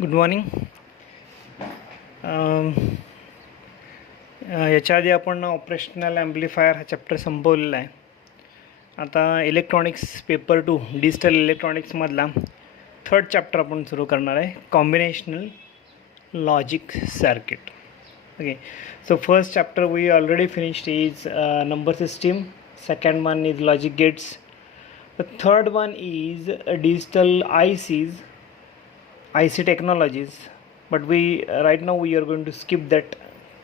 Good morning. याच्या आधी आपण ऑपरेशनल ॲम्प्लिफायर हा चॅप्टर संपवलेला आहे. आता इलेक्ट्रॉनिक्स पेपर 2 डिजिटल इलेक्ट्रॉनिक्समधला थर्ड चॅप्टर आपण सुरू करणार आहे, combinational logic circuit. Okay, so first chapter we already finished is number system. Second one is logic gates. The third one is digital IC technologies, but right now we are going to skip that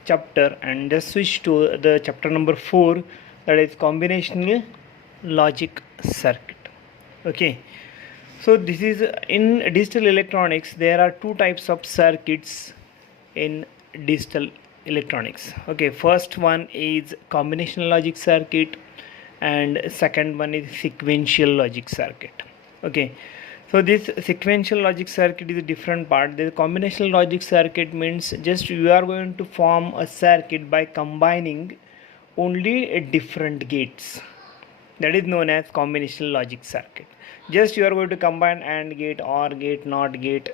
chapter and just switch to the chapter number 4, that is combinational logic circuit. Okay, so this is in digital electronics. There are two types of circuits in digital electronics. Okay, first one is combinational logic circuit and second one is sequential logic circuit. Okay, so this sequential logic circuit is a different part. The combinational logic circuit means just you are going to form a circuit by combining only different gates. That is known as combinational logic circuit. Just you are going to combine AND gate, OR gate, NOT gate,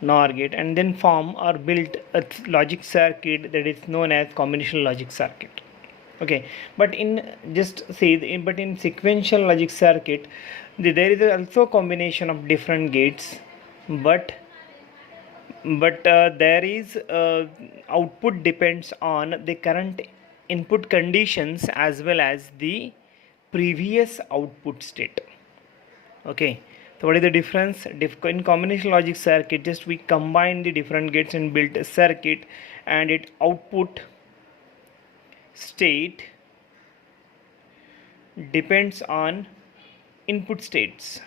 NOR gate, and then form or build a logic circuit that is known as combinational logic circuit. Okay, but in sequential logic circuit, there is also combination of different gates, but there is output depends on the current input conditions as well as the previous output state. Okay, so what is the difference? In combinational logic circuit, just we combine the different gates and build a circuit, and its output state depends on input states.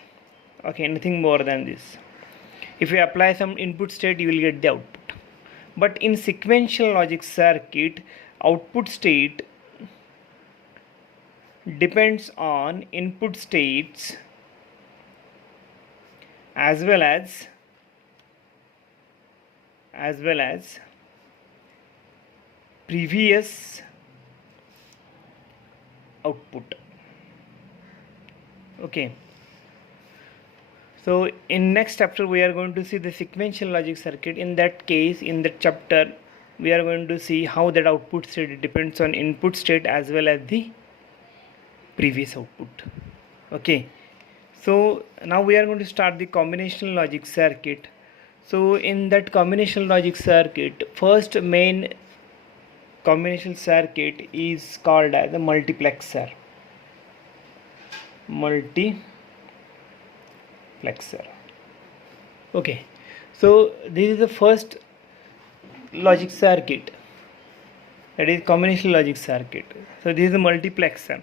Okay, nothing more than this. If you apply some input state, you will get the output. But in sequential logic circuit, output state depends on input states as well as previous output. Okay, so in next chapter we are going to see the sequential logic circuit. In that case, in that chapter, we are going to see how that output state depends on input state as well as the previous output. Okay, so now we are going to start the combinational logic circuit. So in that combinational logic circuit, first main combinational circuit is called as a multiplexer. Okay, so this is the first logic circuit, that is combinational logic circuit. So this is the multiplexer.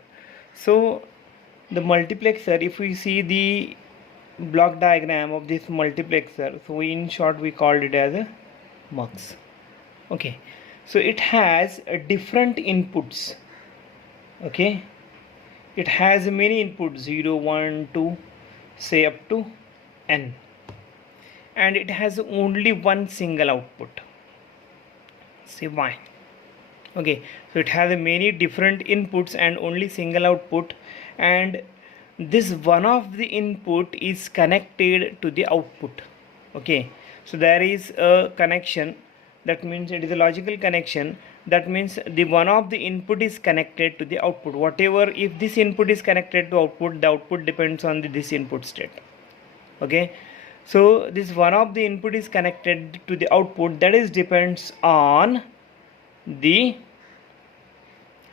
So the multiplexer, if we see the block diagram of this multiplexer, so in short we called it as a MUX. Okay, so it has different inputs. Okay, it has many inputs, 0, 1, 2, say up to n, and it has only one single output. Say why? Okay, so it has many different inputs and only single output, and this one of the input is connected to the output. Okay, so there is a connection, that means it is a logical connection. That means the one of the input is connected to the output. Whatever, if this input is connected to output, the output depends on this input state. Okay, so this one of the input is connected to the output, that is depends on the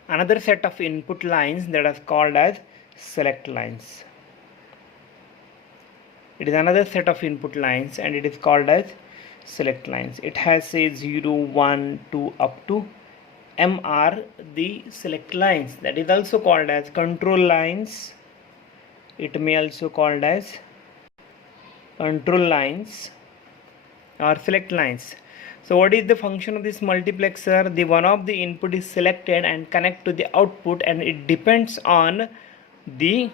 another set of input lines that is called as select lines. It is another set of input lines and it is called as select lines. It has say 0, 1, 2 up to M are the select lines. That is also called as control lines. It may also called as control lines or select lines. So what is the function of this multiplexer? The one of the input is selected and connect to the output, and it depends on the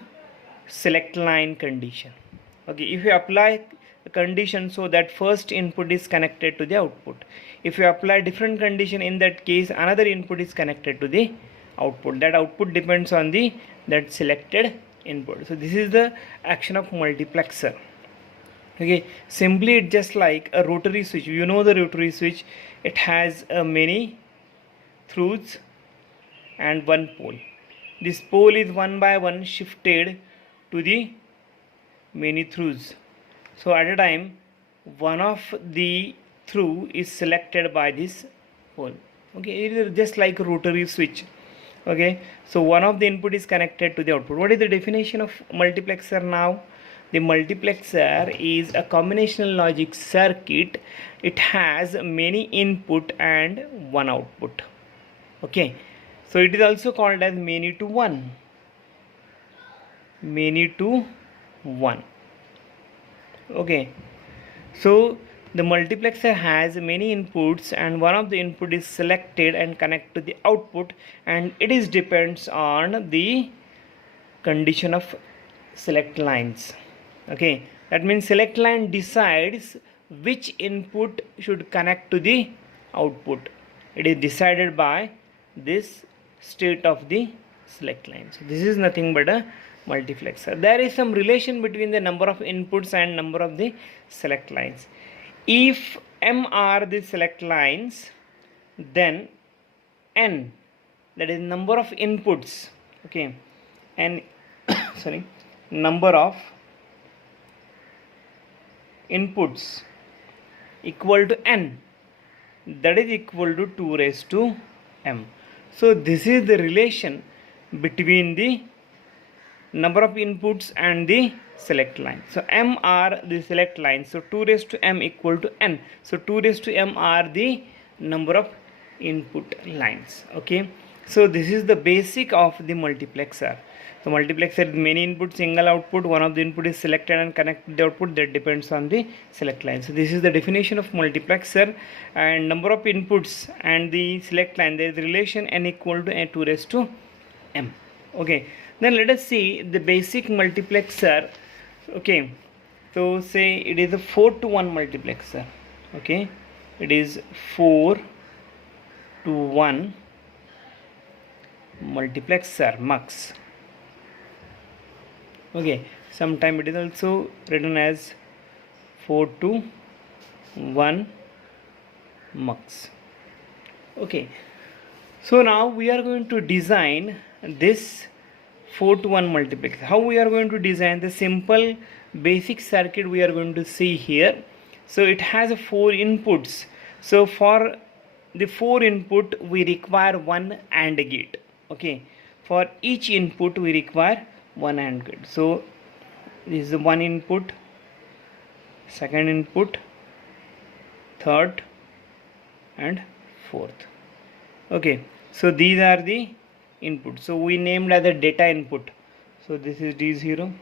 select line condition. Okay, if you apply a condition so that first input is connected to the output, if you apply different condition, in that case another input is connected to the output. That output depends on that selected input. So this is the action of multiplexer. Okay, simply it's just like a rotary switch. You know the rotary switch, it has many throws and one pole. This pole is one by one shifted to the many throws. So at a time, one of the through is selected by this pole. Okay, it is just like a rotary switch. Okay, so one of the input is connected to the output. What is the definition of multiplexer now? The multiplexer is a combinational logic circuit. It has many input and one output. Okay, so it is also called as many to one. Many to one. Okay, so the multiplexer has many inputs and one of the input is selected and connected to the output, and it is depends on the condition of select lines. Okay, that means select line decides which input should connect to the output. It is decided by this state of the select line. So this is nothing but a multiplexer. There is some relation between the number of inputs and number of the select lines. If m are the select lines, then n, that is number of inputs, okay, and sorry, number of inputs equal to n, that is equal to 2 raised to m. So this is the relation between the number of inputs and the select line. So m are the select lines, so 2 raised to m equal to n. So 2 raised to m are the number of input lines. Okay, so this is the basic of the multiplexer. So multiplexer is many input, single output. One of the input is selected and connected to the output, that depends on the select line. So this is the definition of multiplexer, and number of inputs and the select line, there is relation n equal to 2 raised to m. Okay, then let us see the basic multiplexer. Okay, so say it is a 4 to 1 multiplexer. Okay, it is 4 to 1 multiplexer mux. Okay, sometime it is also written as 4 to 1 mux. Okay, so now we are going to design this 4 to 1 multiplexer. How we are going to design the simple basic circuit we are going to see here. So it has 4 inputs. So for the 4 input we require one AND gate. Okay, for each input we require one AND gate. So this is the one input, second input, third and fourth. Okay, so these are the input. So we named as a data input. So this is D0,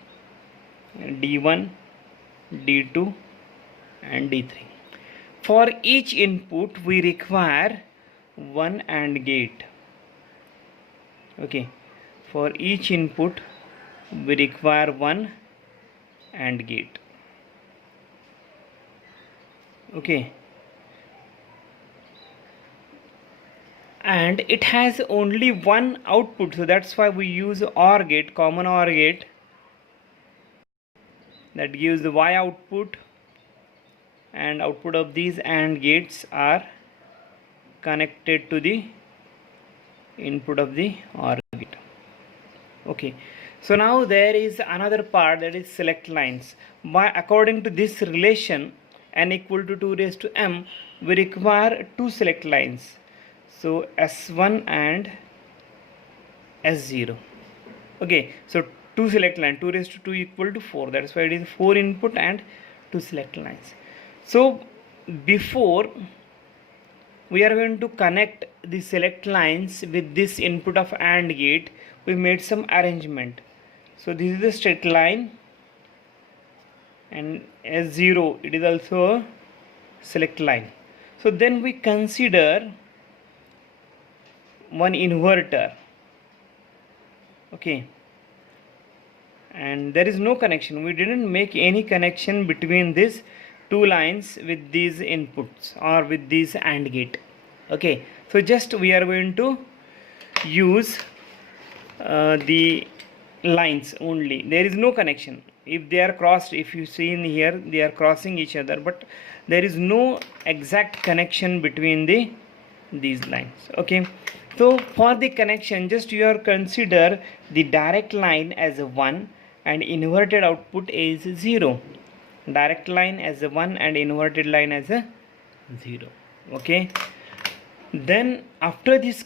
D1, D2 and D3. For each input we require one AND gate. Okay, for each input we require one AND gate. Okay, and it has only one output, so that's why we use OR gate, common OR gate, that gives the Y output, and output of these AND gates are connected to the input of the OR gate. Okay, so now there is another part, that is select lines. By according to this relation n equal to 2 raised to m, we require two select lines. So S1 and S0. Okay, so two select line, 2 raised to 2 equal to 4. That's why it is 4 input and 2 select lines. So before we are going to connect the select lines with this input of AND gate, we made some arrangement. So this is the straight line, and S0, it is also a select line. So then we consider one inverter. Okay, and there is no connection. We didn't make any connection between these two lines with these inputs or with these AND gate. Okay, so just we are going to use the lines only. There is no connection. if they are crossed, if you see in here, they are crossing each other, but there is no exact connection between these lines. Okay, so for the connection, just you are consider the direct line as a 1 and inverted output is 0. Direct line as a 1 and inverted line as a 0. Okay, then after this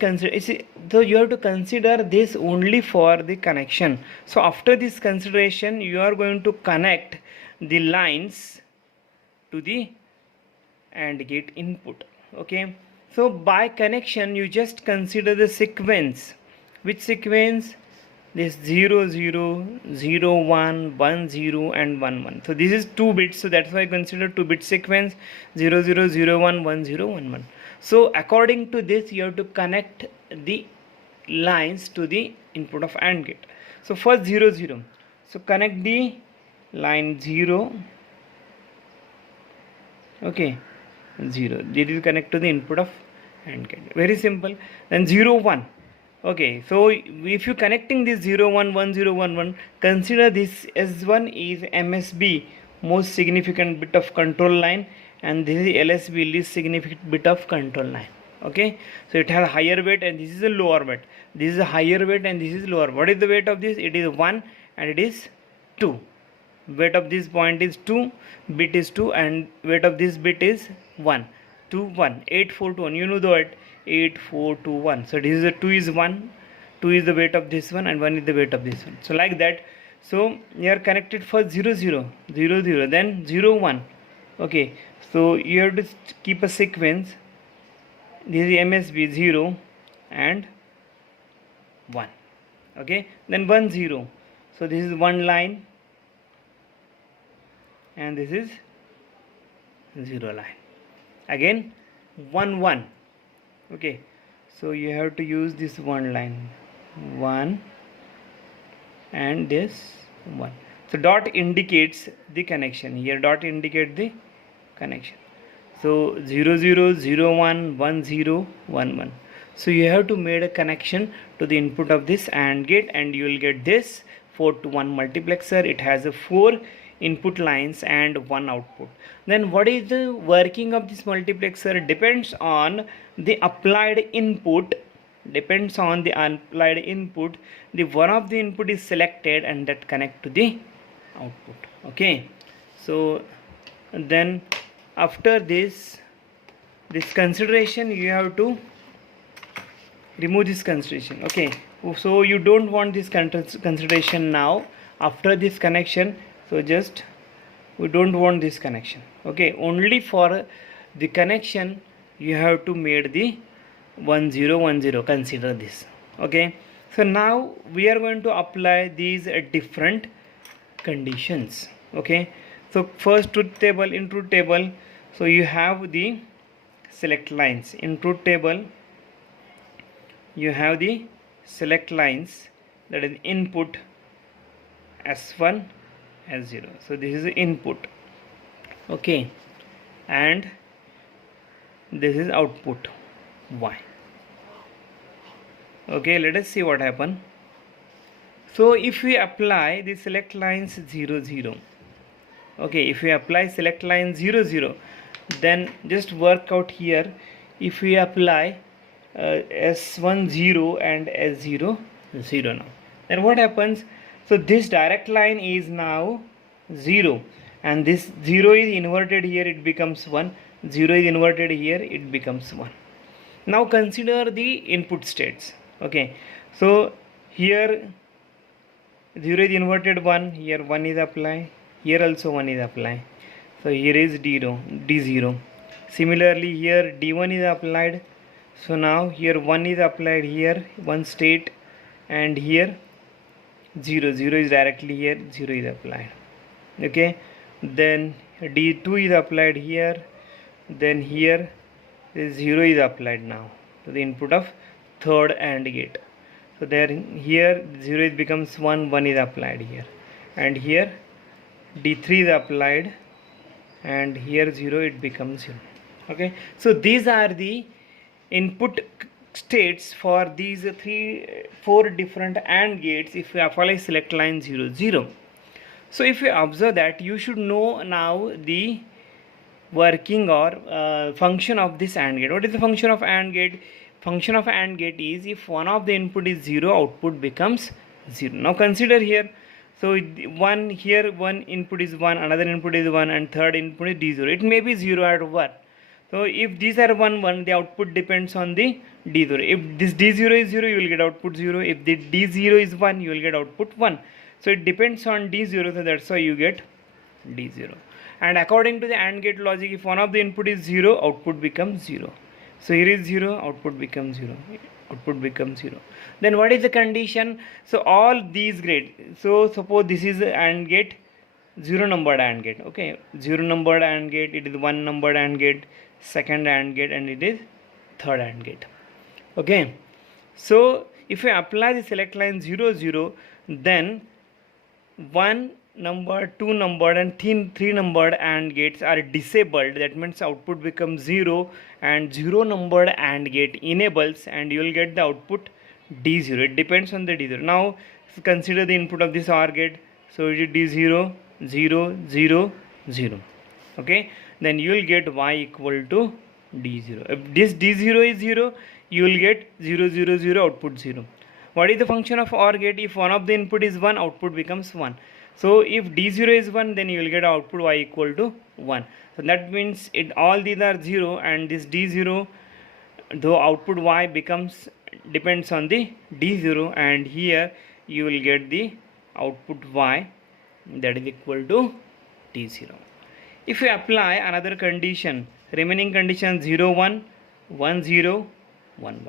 so you have to consider this only for the connection. So after this consideration, you are going to connect the lines to the AND gate input. Okay, so by connection you just consider the sequence. Which sequence? This 0 0 0 1 1 0 and 1 1. So this is 2 bits, so that's why I consider 2-bit sequence 0 0 0 1 1 0 1 1. So according to this, you have to connect the lines to the input of AND gate. So first 0 0, so connect the line 0. Okay, 0, this will connect to the input of AND gate, very simple. Then 0 1. Okay, so if you connecting this 0 1 1 0 1 1, consider this S1 is MSB, most significant bit of control line, and this is LSB, least significant bit of control line. Okay, so it has higher weight and this is a lower weight. This is a higher weight and this is lower. What is the weight of this? It is 1 and it is 2. Weight of this point is 2, bit is 2, and weight of this bit is 1. 2 1 8 4 2 1. You know the weight 8 4 2 1. So this is a 2 is 1, 2 is the weight of this one, and 1 is the weight of this one. So like that. So you are connected for 0 0 0 0, then 0 1. Okay, so you have to keep a sequence. This is MSB 0 and 1. Okay, then 1 0. So this is one line and this is 0 line. Again 1 1. Okay, so you have to use this one line 1 and this 1. So dot indicates the connection. Here dot indicate the connection. So 0 0 0 1 1 0 1 1. So you have to make a connection to the input of this AND gate, and you will get this 4 to 1 multiplexer. It has a 4 input lines and 1 output. Then what is the working of this multiplexer? Depends on the applied input. Depends on the applied input. The one of the input is selected and that connect to the output. Okay, so then after this consideration, you have to remove this consideration. Okay, so you don't want this consideration now after this connection. So just we don't want this connection. Okay, only for the connection you have to make the 1 0 1 0. Consider this. Okay, so now we are going to apply these different conditions. Okay, so first truth table. In truth table, so you have the select lines. In truth table you have the select lines, that is input S1 S0. So this is the input. Okay, and this is output Y. Okay, let us see what happen. So if we apply the select lines 0 0, okay, if we apply select line 0 0, then just work out here. If we apply S1 0 and S0 0 now, then what happens? So this direct line is now 0, and this 0 is inverted here, it becomes 1. 0 is inverted here, it becomes 1. Now consider the input states. Okay, so here 0 is inverted 1, here 1 is applied, here also 1 is applied. So here is D0. Similarly here D1 is applied. So now here 1 is applied here, 1 state, and here 0 is directly here, 0 is applied. Okay, then D2 is applied here, then here 0 is applied now to the input of third AND gate. So there here 0 is becomes 1, 1 is applied here, and here D3 is applied, and here 0 it becomes 0. Okay, so these are the input states for these 4 different AND gates if we apply select line 0 0. So if you observe that, you should know now the working or function of this AND gate. What is the function of AND gate? Function of AND gate is, if one of the input is 0, output becomes 0. Now consider here, so one here, one input is 1, another input is 1, and third input is D0. It may be 0 or 1. So if these are 1 1, the output depends on the D0. If this D0 is 0, you will get output 0. If the D0 is 1, you will get output 1. So it depends on D0, so that's why you get D0. And according to the AND gate logic, if one of the input is 0, output becomes 0. So here is 0, output becomes 0. Output becomes 0. Then what is the condition? So all these gate. So suppose this is AND gate, 0 numbered AND gate. Okay, 0 numbered AND gate. It is 1 numbered AND gate, second AND gate, and it is third AND gate. Okay. So if we apply the select line 0 0, then 1 numbered, 2 numbered, and 3 numbered AND gates are disabled. That means output becomes 0, and 0 numbered AND gate enables, and you will get the output D0. It depends on the D0. Now consider the input of this OR gate. So it is D0 0 0 0. Okay, then you will get Y equal to D0. If this D0 is 0, you will get 0 0 0, output 0. What is the function of OR gate? If one of the input is 1, output becomes 1. So if D0 is 1, then you will get output Y equal to 1. So that means all these are 0, and this D0, the output Y depends on the D0, and here you will get the output Y, that is equal to D0. If you apply another condition, remaining condition 0 1 1 0 1 1.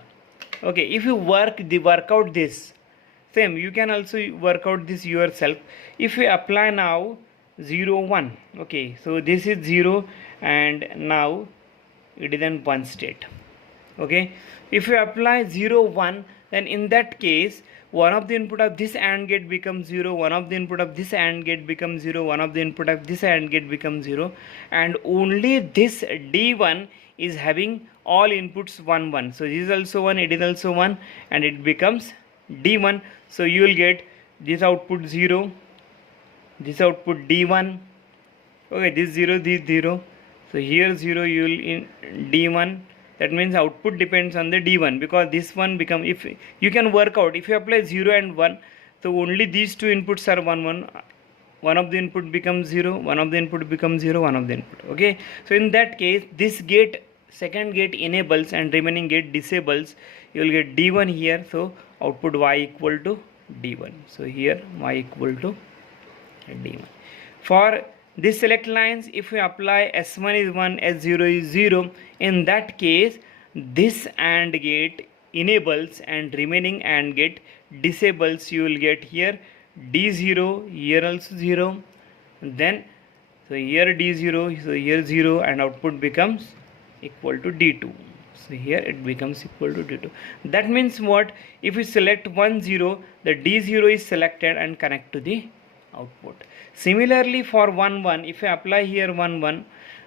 Okay, if you work out this, same you can also work out this yourself. If you apply now 0 1, okay, so this is 0, and now it is in 1 state. Okay, if you apply 0 1, then in that case one of the input of this AND gate becomes 0, one of the input of this AND gate becomes 0, one of the input of this AND gate becomes 0, and only this D1 is having all inputs 1 1. So this is also 1, it is also 1, and it becomes D1. So you will get this output 0, this output D1. Okay, this 0, this 0. So here 0, you will in D1. That means output depends on the D1, because this one become, if you can work out, if you apply 0 and 1, so only these two inputs are 1 1. One of the input becomes 0, one of the input becomes 0, one of the input. Okay, so in that case, this gate, second gate enables and remaining gate disables. You will get D1 here. So output Y equal to D1. So here Y equal to D1. For this select lines, if we apply S1 is 1, S0 is 0, in that case this AND gate enables and remaining AND gate disables. You will get here D0, here also 0, then so here D0, so here 0, and output becomes equal to D2. So here it becomes equal to D2. That means what? If we select 1 0, the D0 is selected and connect to the output. Similarly for 1 1, if I apply here 1 1,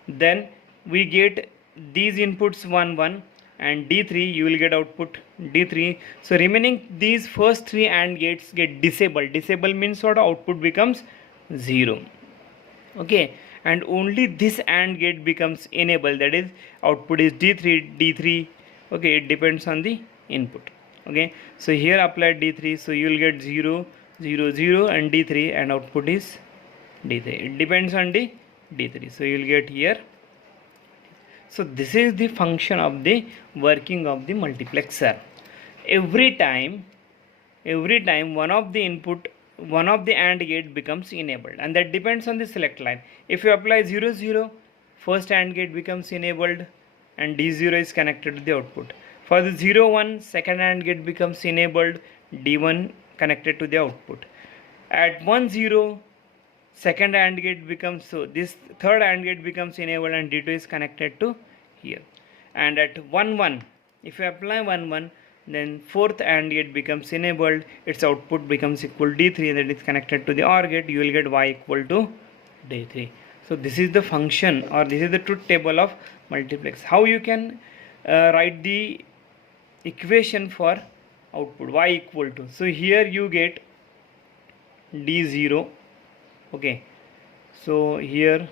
then we get these inputs 1 1, and D3, you will get output D3. So remaining these first 3 AND gates get disabled. Disable means what? Output becomes 0. Okay, and only this AND gate becomes enabled, that is output is D3 D3. Okay, it depends on the input. Okay, so here apply D3, so you will get 0 0 0 and D3, and output is D3. It depends on the D3, so you will get here. So this is the function of the working of the multiplexer. Every time one of the input, one of the AND gate becomes enabled, and that depends on the select line. If you apply 0 0, first AND gate becomes enabled and D0 is connected to the output. For the 0 1, second AND gate becomes enabled, D1 connected to the output. At 1 0, second AND gate becomes, so this third AND gate becomes enabled and D2 is connected to here. And at 1 1, if you apply 1 1, then fourth AND gate becomes enabled, its output becomes equal to D3, and that is connected to the OR gate. You will get Y equal to D3. So this is the function, or this is the truth table of multiplex. How you can write the equation for output Y equal to, so here you get D0, Okay, so here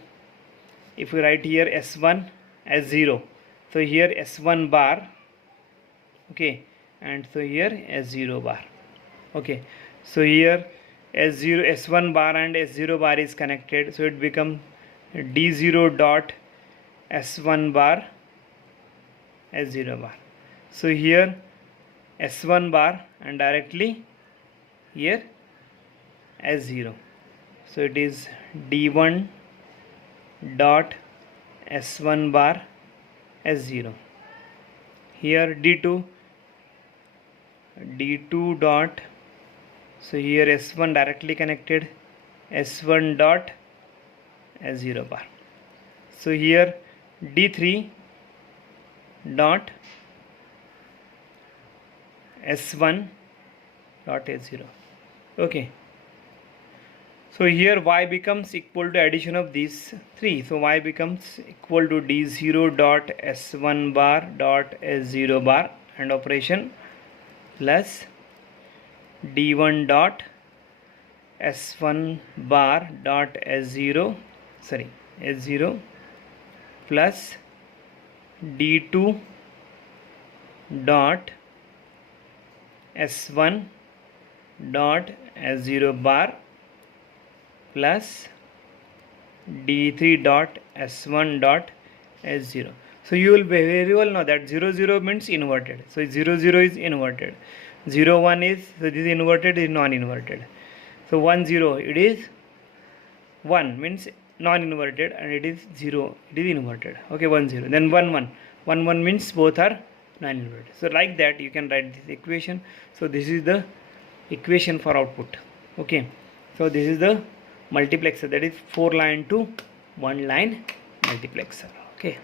if we write here S1 as 0, so here S1 bar, okay, and so here S0 bar. Okay, so here S0 S1 bar and S0 bar is connected, so it becomes D0 dot S1 bar S0 bar. So here S1 bar and directly here S0, so it is D1 dot S1 bar S0. Here D2 dot, so here S1 directly connected, S1 dot S0 bar. So here D3 dot S1 dot S0. Okay, so here y becomes equal to addition of these three, so y becomes equal to D0 dot S1 bar dot S0 bar and operation plus D1 dot S1 bar dot S0 plus D2 dot S1 dot S0 bar plus D3 dot S1 dot S0. So you will very well know that 0 0 means inverted. So 0 0 is inverted. 0 1 is, so this is inverted, is non-inverted. So 1 0, it is 1 means non-inverted, and it is 0, it is inverted. Okay, 1 0. Then 1 1. 1 1 means both are non-inverted. So like that you can write this equation. So this is the equation for output. Okay, so this is the multiplexer, that is 4 line to 1 line multiplexer. Okay.